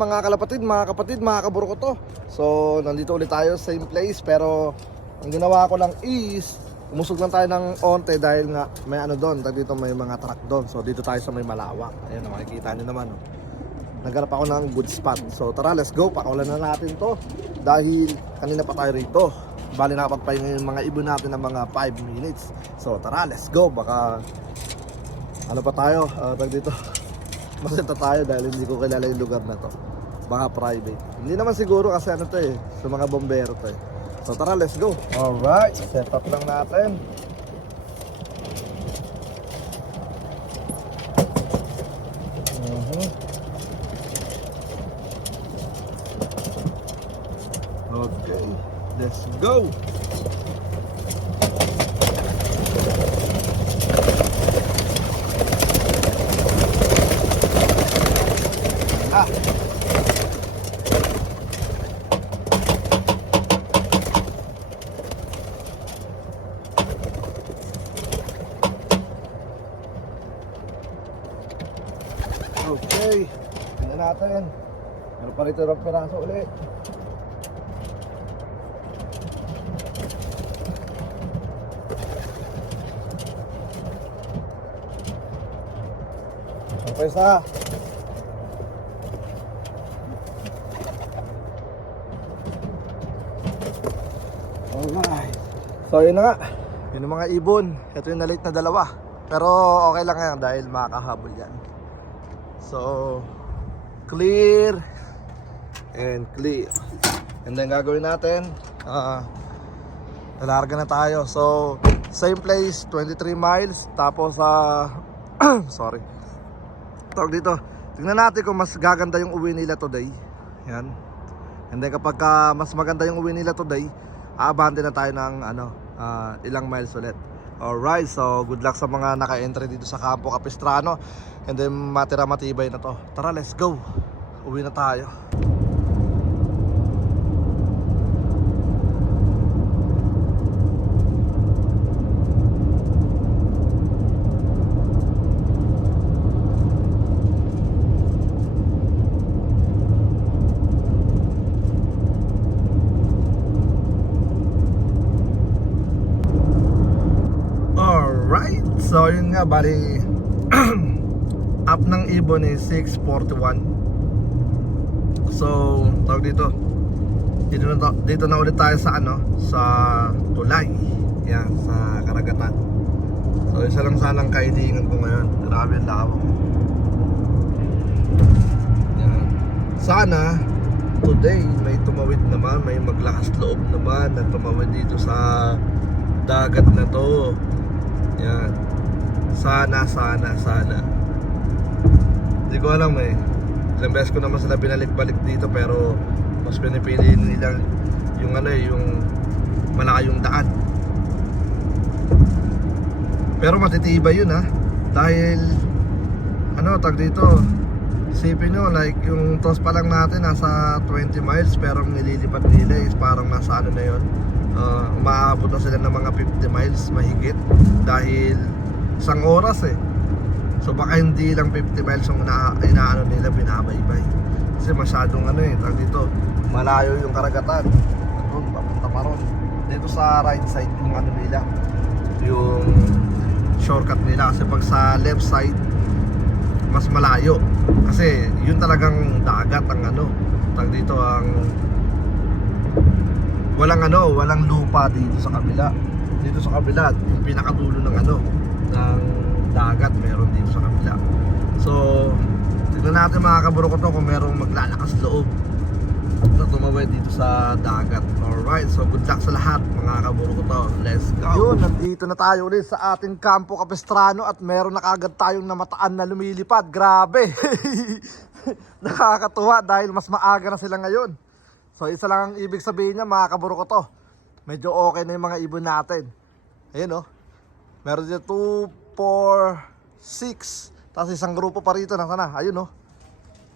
mga kalapatid, mga kapatid, mga kaburukoto. So nandito ulit tayo same place, pero ang ginawa ko lang is umusog lang tayo ng onte dahil nga may ano doon, dito may mga truck doon. So dito tayo sa may malawak. Ayun, makikita niyo naman, oh. Naghanap ako ng good spot. So tara, let's go, pakawalan na natin to dahil kanina pa tayo rito. Bali nakapagpahinga yung mga ibon natin ng mga 5 minutes. So tara, let's go. Baka ano pa tayo, dito masenta tayo dahil hindi ko kilala yung lugar na to. Baka private. Hindi naman siguro kasi ano to sa mga bombero to So tara, let's go. Alright, set up lang natin. Okay, let's go. Okay, tingnan natin. Meron pa rito ng peraso ulit. Okay, isa. Alright. So yun na nga, yun ang mga ibon. Ito yung na-late na dalawa, pero okay lang yan dahil makakahabol yan. So clear and clear. And then gagawin natin, lalarga na tayo. So same place, 23 miles. Tapos sorry, tawag dito, tingnan natin kung mas gaganda yung uwi nila today. Yan. And then kapag mas maganda yung uwi nila today, aabante na tayo ng ilang miles ulit. Alright, so good luck sa mga naka-entry dito sa Campo Capistrano. And then matira matibay na to. Tara, let's go. Uwi na tayo. So yun nga, bali up ng ibon is 641. So tawag dito, dito na ulit tayo sa sa tulay. Yan, sa karagatan. So isa lang sanang kailangan ko ngayon. Grabe ang lawak. Yan. Sana today may tumawid naman, may maglakas loob naman na tumawid dito sa dagat na to. Yan. Sana. Hindi ko alam ilang beses ko naman sila binalik-balik dito, pero mas pinipili nila yung yung malaki yung daan. Pero matitibay yun dahil tag dito, isipin nyo, like yung toss pa lang natin nasa 20 miles, pero ang nililipat nila is parang nasa na yun, umaabot na sila ng mga 50 miles mahigit dahil isang oras So baka hindi lang 50 miles yung inaano nila, binabaybay. Kasi masyadong tag dito, malayo yung karagatan. Doon, papunta pa ron. Dito sa right side yung nila, yung shortcut nila. Kasi pag sa left side, mas malayo. Kasi yun talagang dagat ang tag dito ang walang lupa dito sa kabila. Dito sa kabila, yung pinakadulo ng ng dagat meron dito sa kabila. So tignan natin mga kaburukoto kung merong maglalakas loob na tumawid dito sa dagat. Alright, so good luck sa lahat mga kaburukoto. Let's go. Yun, nandito na tayo ulit sa ating Campo Capistrano at meron na kagad tayong namataan na lumilipad. Grabe. Nakakatuwa dahil mas maaga na sila ngayon. So isa lang ang ibig sabihin niya mga kaburukoto, medyo okay na yung mga ibon natin. Ayun meron dito 2, 4, 6. Tapos isang grupo pa rito, nasa na? Ayun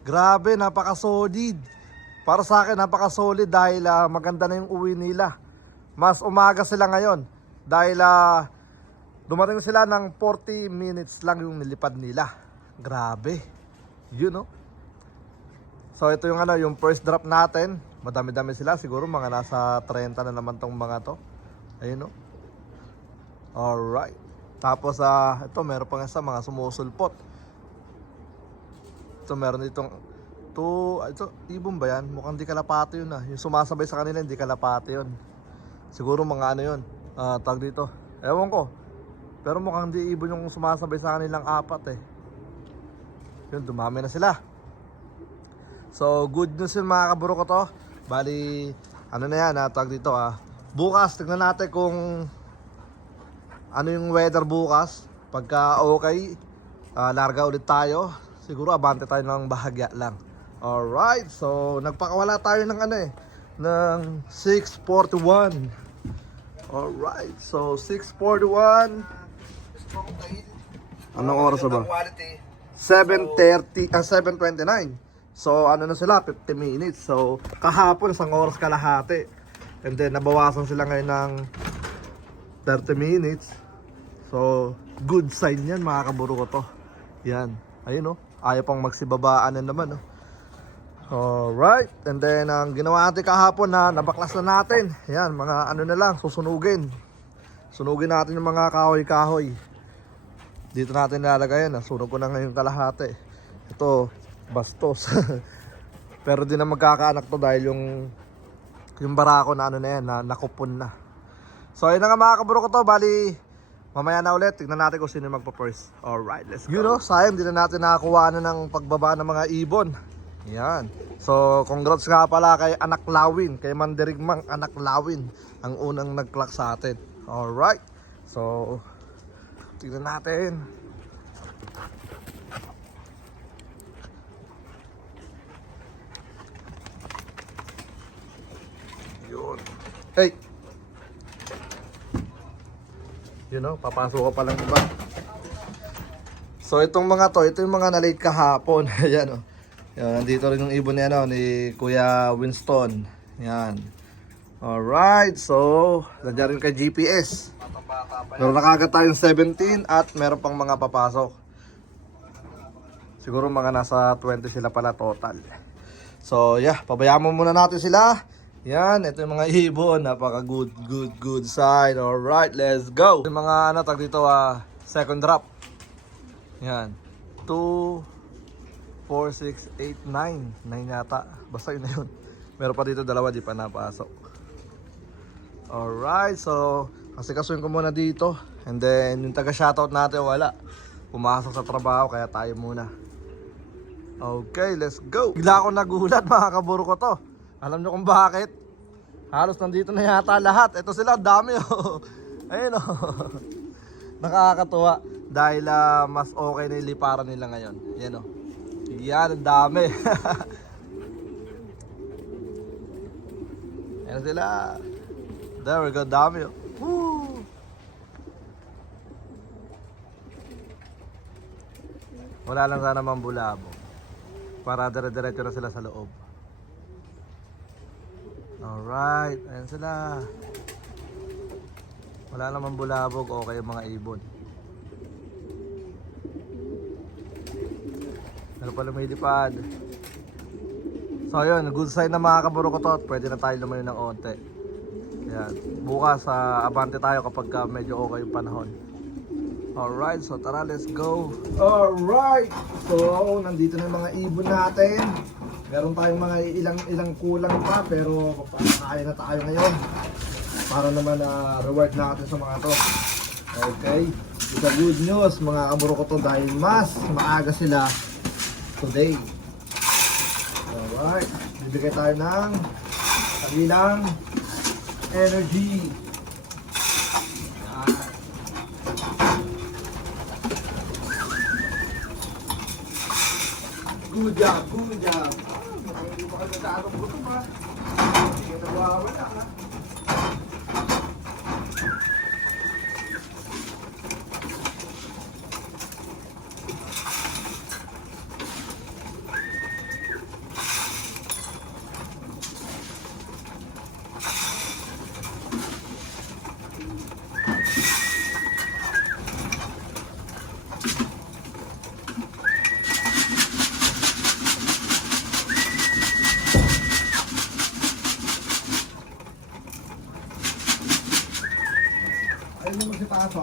grabe, napaka-solid. Para sa akin, napaka-solid dahil maganda na yung uwi nila. Mas umaga sila ngayon dahil dumating sila ng 40 minutes lang yung nilipad nila. Grabe. Yun So ito yung ano, yung first drop natin. Madami-dami sila, siguro mga nasa 30 na naman tong mga to. Ayun, no. Alright. Tapos ito meron pa nga sa mga sumusulpot. Ito meron ditong ito ibon ba yan? Mukhang di kalapati yun Yung sumasabay sa kanila hindi kalapati yun. Siguro mga ano yun, tag dito. Ewan ko. Pero mukhang di ibon yung sumasabay sa kanilang apat Yun, dumami na sila. So good news yun mga kaburo ko to. Bali, ano na yan tag dito bukas, tignan natin kung ano yung weather bukas. Pagka okay, larga ulit tayo. Siguro abante tayo ng bahagya lang. Alright, so nagpakawala tayo ng ng 6:41. Alright, so 6:41. Anong oras ba? 7:30, 7:29. So ano na sila, 50 minutes. So kahapon isang oras kalahati. And then nabawasan sila ngayon ng 30 minutes. So good sign yan mga kaburo ko to. Yan, ayun ayaw pang magsibabaan na naman Alright, and then ang ginawa natin kahapon nabaklas na natin. Yan, mga ano na lang, susunugin. Sunugin natin yung mga kahoy-kahoy. Dito natin nilalagay sunog ko na ngayon kalahati. Ito, bastos. Pero di na magkakaanak to dahil yung barako na nakupon na. So ayun na nga mga kaburo ko to, bali mamaya na ulit, tignan natin kung sino magpa-first. Alright, let's go. Sayang di na natin nakakuha ng pagbaba ng mga ibon. Yan. So congrats nga pala kay Anak Lawin, kay Mandirigmang Anak Lawin, ang unang nag-clock sa atin. Alright. So tignan natin. Yun. Hey. Papasok ka pa lang iba. So itong mga ito yung mga na-late kahapon. Ayan Yan, nandito rin yung ibon ni Kuya Winston. Yan. Alright, so nandiyan rin kay GPS. Pero nakagad tayong 17 at meron pang mga papasok. Siguro mga nasa 20 sila pala total. So yeah, pabayaan mo muna natin sila. Yan, ito yung mga ibon. Napaka good sign. Alright, let's go. Yung mga tag dito second drop. Yan, 2 4, 6, 8, 9 yata. Basta yun na yun. Meron pa dito dalawa di pa napasok. Alright, so kasi kasuin ko muna dito. And then yung taga shoutout natin wala. Pumasok sa trabaho kaya tayo muna. Okay, let's go. Bigla ako nagulat mga kaburo ko to. Alam nyo kung bakit? Halos nandito na yata lahat. Ito sila, dami Ayun Nakakatuwa. Dahil mas okay na iliparan nila ngayon. Yan Yan, ang dami. Ayan sila. There we go, dami Woo! Wala lang sana mambulabo para dire-diretso na sila sa loob. Alright, ayan sila. Wala lang mambulabog, okay yung mga ibon. Ano pa lumilipad. So yun, good sign na mga kaburo ko to. Pwede na tayo lumayo ng onte. Yan. Bukas abante tayo kapag medyo okay yung panahon. Alright, so tara, let's go. Alright, so nandito na yung mga ibon natin. Meron tayong mga ilang kulang pa, pero kaya na tayo ngayon para naman reward natin sa mga to. Okay, it's a good news mga kaburo ko to dahil mas maaga sila today. Alright, bibigay tayo ng kanilang energy. Good job, good job. Hindi pa kasi sa atong gutom Hindi ka nawawala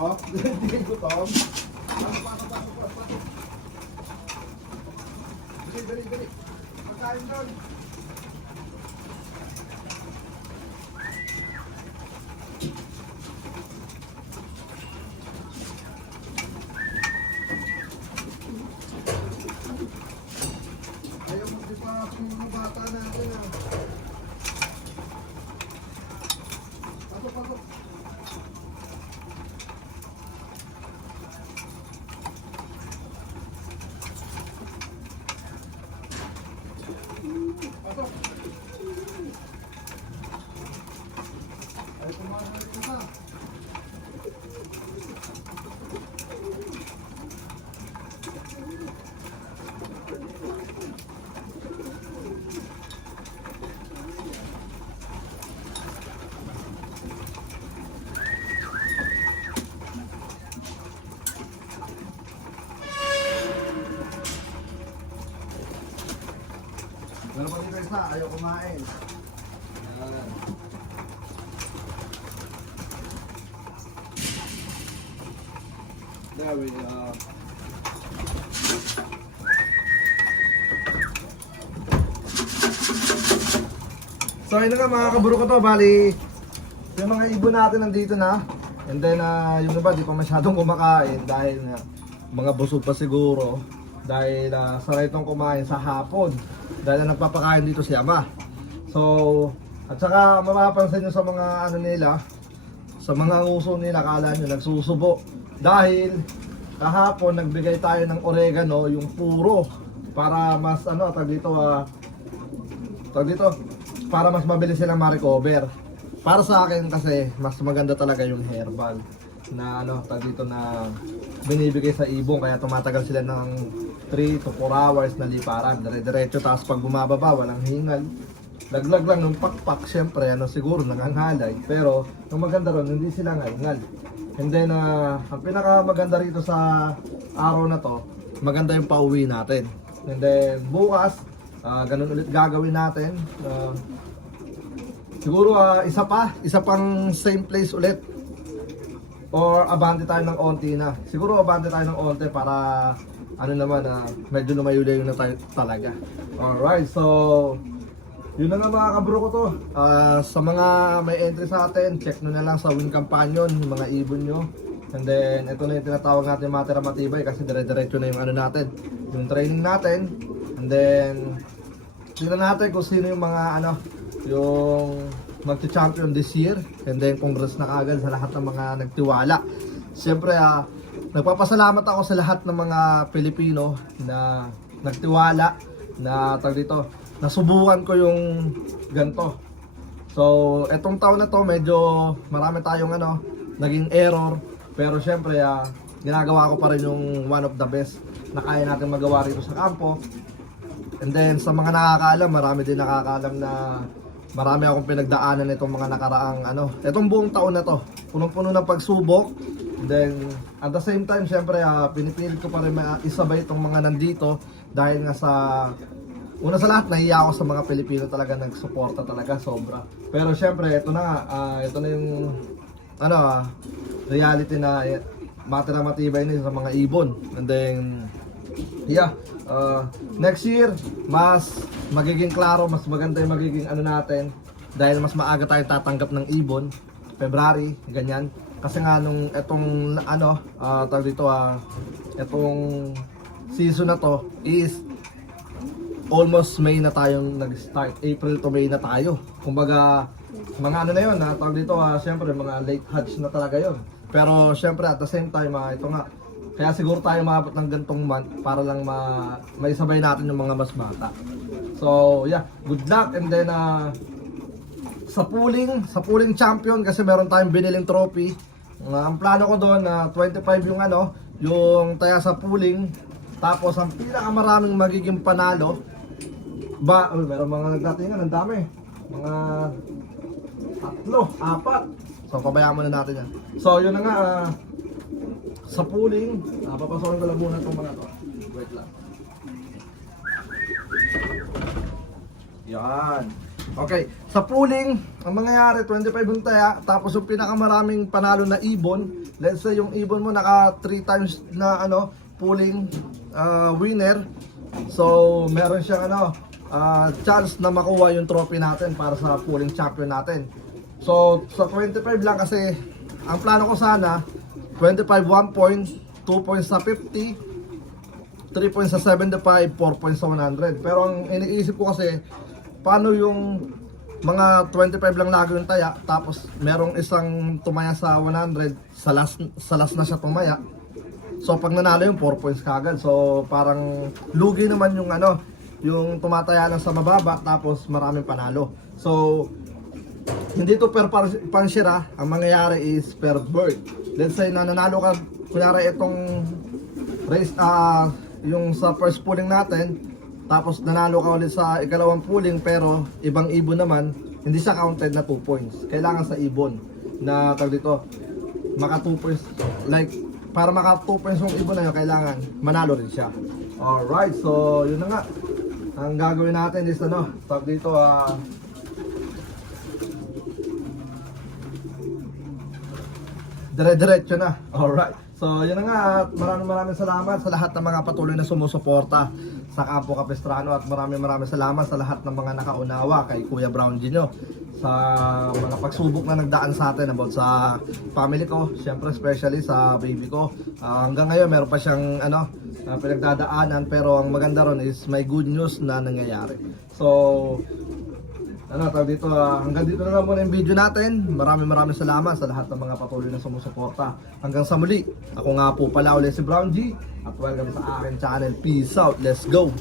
oh. Hindi kayo gutom. Pasok. Dali. Pagkain doon. Ayaw mo di pa yung bata natin ah. Pasok. Pasok. Ay, pumasok dito ka. Pero pati Krista, ayaw kumain. Yan. There we go. So yun na nga mga kaburo ko to, bali yung mga ibon natin nandito na. And then yung iba di pa masyadong kumakain dahil mga busog pa siguro. Dahil saray itong kumain sa hapon. Dahil nagpapakain dito si Ama. So, at saka mapapansin nyo sa mga ano nila, sa mga nguso nila, kala nyo nagsusubo. Dahil kahapon nagbigay tayo ng oregano, yung puro, para mas ano, tag dito, para mas mabilis silang ma-recover. Para sa akin kasi, mas maganda talaga yung herbal na ano, tag dito na binibigay sa ibong, kaya tumatagal sila ng 3 to 4 hours na liparan, dire-diretso, tapos pag bumababa, walang hingal. Laglag lang ng pakpak, syempre, ano, siguro nangangalay, pero ang maganda ron, hindi sila ngaingal. And then, ang pinaka maganda rito sa araw na to, maganda yung pauwi natin. And then, bukas, ganun ulit gagawin natin. Siguro, isa pang same place ulit. Or abante tayo ng onti na. Siguro abante tayo ng onti para ano naman, medyo lumayo-layo na tayo talaga. Alright, so yun na nga mga kabro ko to. Sa mga may entry sa atin, check nyo na lang sa Win Companion, yung mga ibon nyo. And then, ito na yung tinatawag natin matira matibay kasi dire-diretso na yung ano natin, yung training natin. And then, tingnan natin kung sino yung mga ano, yung magti-champion this year. And then, congrats na kagad sa lahat ng mga nagtiwala. Siyempre, nagpapasalamat ako sa lahat ng mga Pilipino na nagtiwala, na tag dito, nasubukan ko yung ganto. So, etong taon na to, medyo marami tayong ano, naging error. Pero syempre, ginagawa ko pa rin yung one of the best na kaya natin magawa rito sa kampo. And then, sa mga nakakaalam, marami din nakakaalam na marami akong pinagdaanan itong mga nakaraang ano, itong buong taon na to. Punong-puno ng pagsubok. And then, at the same time, syempre, pinipilit ko pa rin isabay itong mga nandito dahil nga sa una sa lahat, nahiya ako sa mga Pilipino talaga, nagsuporta talaga, sobra. Pero syempre, ito na yung ano, reality na matira matibay na sa mga ibon. And then, yeah, next year, mas magiging klaro, mas maganda yung magiging ano natin. Dahil mas maaga tayo tatanggap ng ibon, February, ganyan. Kasi nga nung etong ano, tawag dito, etong season na to is almost May na tayong nag-start. April to May na tayo. Kumbaga, mga ano na yun, tawag dito, syempre, mga late hatch na talaga yun. Pero syempre, at the same time, ito nga, kaya siguro tayo maabot ng gantong month para lang maisabay natin yung mga mas bata. So, yeah, good luck. And then, sa pooling champion, kasi meron tayong biniling trophy. Ang plano ko doon, 25 yung ano, yung taya sa pooling. Tapos, ang pinakamaraming magiging panalo, meron mga nagdatingan, ang dami. Mga 3, 4. So, pabayaan muna natin yan. So, yun na nga, sa pooling, papasokin ko lang muna itong mga to. Wait lang. Yan. Okay, sa pooling, ang mangyayari 25 yung taya, tapos yung pinakamaraming panalo na ibon, let's say yung ibon mo naka 3 times na pooling winner. So, meron siyang chance na makuha yung trophy natin para sa pooling champion natin. So, sa 25 lang kasi ang plano ko sana 25 1 point, 2 points sa 50, 3 points sa 75, 4 points sa 100. Pero ang iniisip ko kasi, paano yung mga 25 lang lagi yung taya, tapos merong isang tumaya sa 100, sa last na siya tumaya. So pag nanalo yung 4 points kagad. So parang lugi naman yung yung tumataya lang sa mababa, tapos maraming panalo. So hindi to per panshira, ang mangyayari is per bird. Let's say na nanalo ka, kunyari itong race, yung sa first pooling natin, tapos nanalo ka ulit sa ikalawang pooling pero ibang ibon naman, hindi siya counted na 2 points. Kailangan sa ibon na tag dito, maka 2 points. Like, para maka 2 points yung ibon na yun, kailangan manalo rin siya. Alright, so yun na nga. Ang gagawin natin is tag dito, dire-diretso na. Alright. So, yun na nga, at maraming salamat sa lahat ng mga patuloy na sumusuporta sa Campo Capistrano, at maraming salamat sa lahat ng mga nakaunawa kay Kuya Brown Gino sa mga pagsubok na nagdaan sa atin about sa family ko, syempre especially sa baby ko. Hanggang ngayon meron pa siyang pinagdadaanan, pero ang maganda ron is may good news na nangyayari. So, dito, hanggang dito na lang muna yung video natin. Maraming salamat sa lahat ng mga patuloy na sumusuporta. Hanggang sa muli, ako nga po pala ulit si Brown G, at welcome sa aking channel. Peace out, let's go!